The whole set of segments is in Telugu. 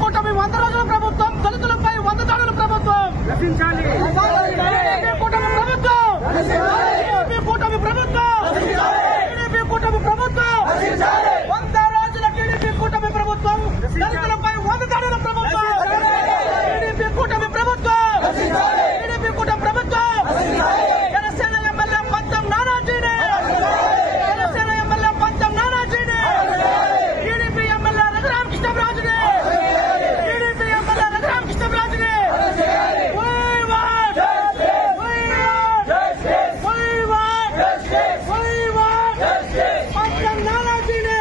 కూటమి వంద రోజుల ప్రభుత్వం దళితులపై వంద దాడుల ప్రభుత్వం టీడీపీ కూటమి ప్రభుత్వం టీడీపీ కూటమి ప్రభుత్వం టీడీపీ కూటమి ప్రభుత్వం వంద రోజుల టీడీపీ కూటమి ప్రభుత్వం దళితులపై వంద దాడుల ప్రభుత్వం టీడీపీ కూటమి ప్రభుత్వం టీడీపీ కూటమి ప్రభుత్వం జనసేన ఎమ్మెల్యే పంతం నానాజీని జనసేన ఎమ్మెల్యే పంతం నానాజీని టీడీపీ ఎమ్మెల్యే రఘురామకృష్ణరాజుని టీడీపీ ఎమ్మెల్యే రఘురామకృష్ణరాజుని We want We want We want We want పంతం నానాజీని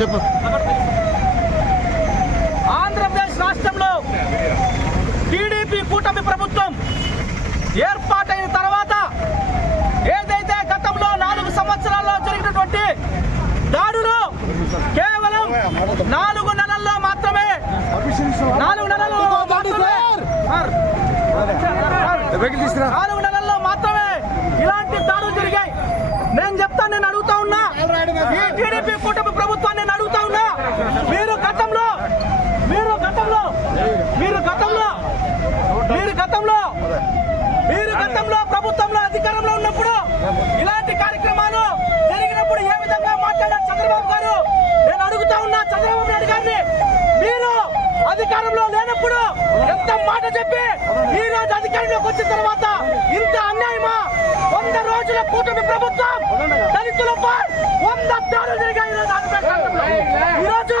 చెప్పు. ఆంధ్రప్రదేశ్ రాష్ట్రంలో టీడీపీ కూటమి ప్రభుత్వం ఏర్పాటైన తర్వాత ఏదైతే గతంలో నాలుగు సంవత్సరాల్లో జరిగినటువంటి దాడులు కేవలం నాలుగు నెలల్లో మాత్రమే నాలుగు నెలల్లో నాలుగు నెలల్లో మాత్రమే ఇలాంటి దాడులు జరిగాయి నేను చెప్తాను నేను అడుగుతా ఉన్నా ఈ టీడీపీ కూటమి ప్రభుత్వాన్ని నేను అడుగుతా ఉన్నా మీరు గతంలో మీరు గతంలో మీరు గతంలో మీరు గతంలో మీరు గతంలో ప్రభుత్వంలో అధికారంలో ఉన్నప్పుడు ఇలాంటి కార్యక్రమాలు జరిగినప్పుడు ఏ విధంగా మాట్లాడారు చంద్రబాబు గారు? నేను అడుగుతా ఉన్నా చంద్రబాబు నాయుడు గారిని. మీరు అధికారంలో లేనప్పుడు ఎంత మాట చెప్పి ఈ రోజు అధికారంలోకి వచ్చిన తర్వాత ఇంత అన్యాయమా? వంద రోజుల కూటమి ప్రభుత్వం దళితులపై వంద దాడులు జరిగాయి ఈ రోజు.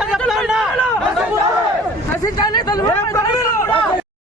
ਜਾਣੇ ਤੁਹਾਨੂੰ